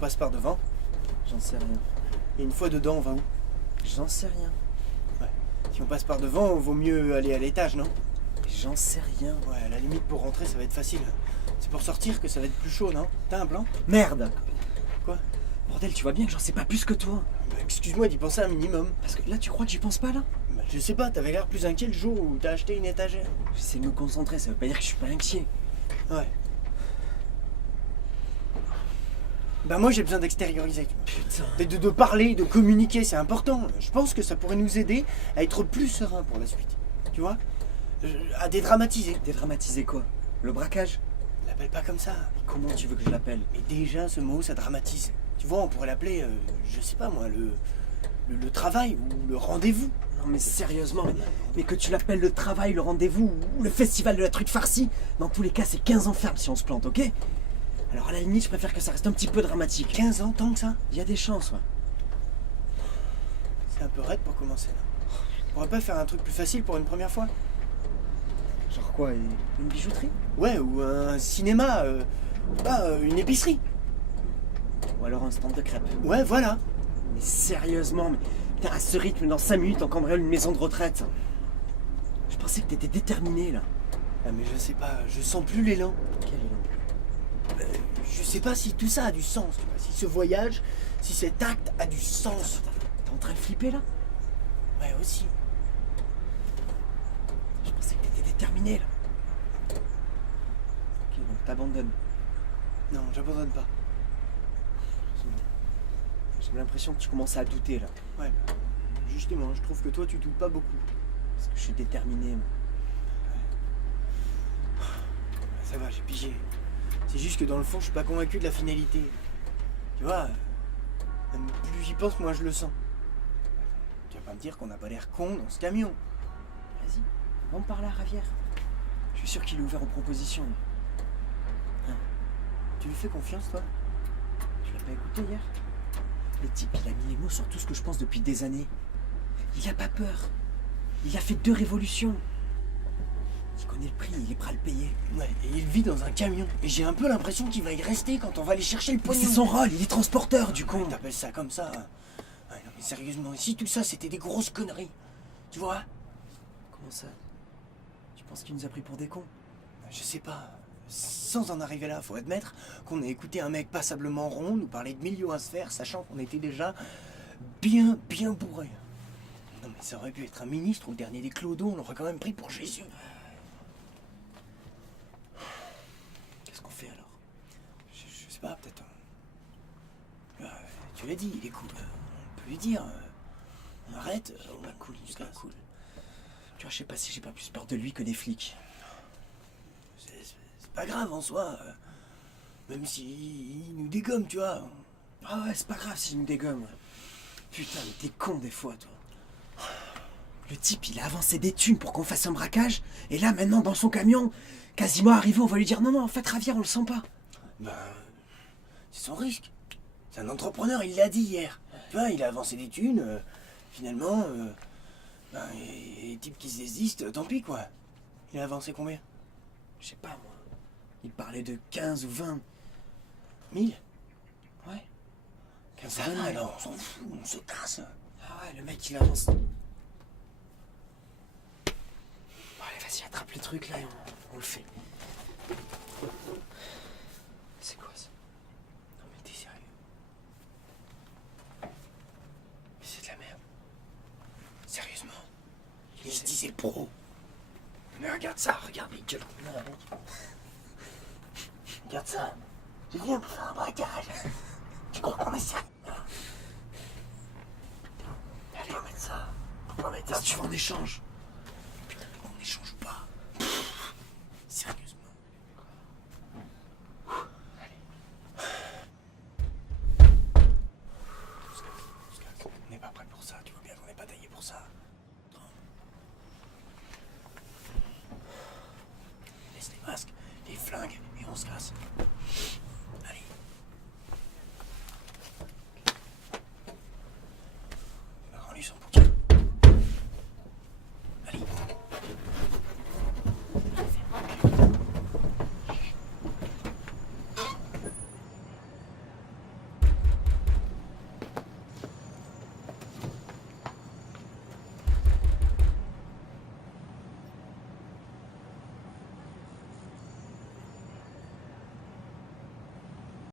passe par devant. J'en sais rien. Et une fois dedans, on va où? J'en sais rien. Si on passe par devant, vaut mieux aller à l'étage, non? J'en sais rien. Ouais, à la limite, pour rentrer, ça va être facile. C'est pour sortir que ça va être plus chaud, non? T'as un plan? Merde! Quoi? Bordel, tu vois bien que j'en sais pas plus que toi. Bah, excuse-moi d'y penser un minimum. Parce que là, tu crois que j'y pense pas, là? Bah, je sais pas, t'avais l'air plus inquiet le jour où t'as acheté une étagère. J'essaie de me concentrer, ça veut pas dire que je suis pas inquiet. Ouais. Bah moi j'ai besoin d'extérioriser. Putain. De parler, de communiquer, c'est important. Je pense que ça pourrait nous aider à être plus serein pour la suite. Tu vois? À dédramatiser. Dédramatiser quoi? Le braquage? L'appelle pas comme ça. Comment tu veux que je l'appelle? Mais déjà ce mot ça dramatise. Tu vois, on pourrait l'appeler, je sais pas moi, le travail ou le rendez-vous. Non mais sérieusement, mais que tu l'appelles le travail, le rendez-vous ou le festival de la truite farcie, dans tous les cas c'est 15 ans ferme si on se plante, ok? Alors à la limite je préfère que ça reste un petit peu dramatique. 15 ans tant que ça? Il y a des chances, ouais. C'est un peu raide pour commencer là. On pourrait pas faire un truc plus facile pour une première fois? Genre quoi, une bijouterie? Ouais, ou un cinéma, une épicerie. Ou alors un stand de crêpes. Ouais, voilà. Mais sérieusement, mais putain, à ce rythme, dans 5 minutes, on cambriole une maison de retraite. Je pensais que t'étais déterminé là. Ah mais je sais pas, je sens plus l'élan. Quel élan? Je sais pas si tout ça a du sens, tu vois. Si ce voyage, si cet acte a du sens. T'es en train de flipper là? Ouais, aussi. Je pensais que t'étais déterminé là. Ok, donc t'abandonnes. Non, j'abandonne pas. J'ai l'impression que tu commences à douter là. Ouais, justement, je trouve que toi, tu doutes pas beaucoup. Parce que je suis déterminé. Moi. Ça va, j'ai pigé. C'est juste que dans le fond, je suis pas convaincu de la finalité. Tu vois, même plus j'y pense, moins je le sens. Tu vas pas me dire qu'on n'a pas l'air con dans ce camion. Vas-y, va me parler à Ravière. Je suis sûr qu'il est ouvert aux propositions. Tu lui fais confiance, toi? Tu l'as pas écouté hier? Le type, il a mis les mots sur tout ce que je pense depuis des années. Il a pas peur. Il a fait 2 révolutions. Il connaît le prix, il est prêt à le payer. Ouais, et il vit dans un camion. Et j'ai un peu l'impression qu'il va y rester quand on va aller chercher le Mais pognon. c'est son rôle, il est transporteur du con. T'appelles ça comme ça? Ouais, non, mais sérieusement, si tout ça c'était des grosses conneries, tu vois? Comment ça? Tu penses qu'il nous a pris pour des cons? Je sais pas. Sans en arriver là, faut admettre qu'on a écouté un mec passablement rond nous parler de millions à se faire, sachant qu'on était déjà bien bourré. Non mais ça aurait pu être un ministre ou le dernier des clodos, on l'aurait quand même pris pour Jésus. Qu'est-ce qu'on fait alors? Je sais pas, peut-être. Tu l'as dit, il est cool. On peut lui dire. On arrête. Il est pas cool, il est pas cool. Tu vois, je sais pas si j'ai pas plus peur de lui que des flics. C'est pas grave en soi. Même s'il nous dégomme, tu vois. Ah ouais, c'est pas grave s'il nous dégomme. Putain, mais t'es con des fois, toi. Le type, il a avancé des thunes pour qu'on fasse un braquage, et là, maintenant, dans son camion, quasiment arrivé, on va lui dire non, en fait, Ravière, on le sent pas. Ben, c'est son risque. C'est un entrepreneur, il l'a dit hier. Tu vois, il a avancé des thunes, finalement, et les types qui se désistent, tant pis quoi. Il a avancé combien? Je sais pas, moi. Il parlait de 15 ou 20. 1000? Ouais. 15 Ça va alors, on s'en fout, on se casse. Ah ouais, le mec, il avance. Bon, allez, vas-y, attrape le truc, là, et on le fait. C'est quoi, ça? Non mais t'es sérieux? Mais c'est de la merde. Sérieusement. Il se disait pro. Mais regarde ça, regarde les gueules. Non, arrête. Regarde ça. Je viens pour faire un braquage. Tu crois qu'on est sérieux? Allez, on va mettre ça. On va mettre ça. Si tu veux en échange. Putain, on n'échange pas. Sérieusement. Allez. On n'est pas prêt pour ça. Tu vois bien qu'on n'est pas taillé pour ça. Laisse les masques, les flingues et on se casse.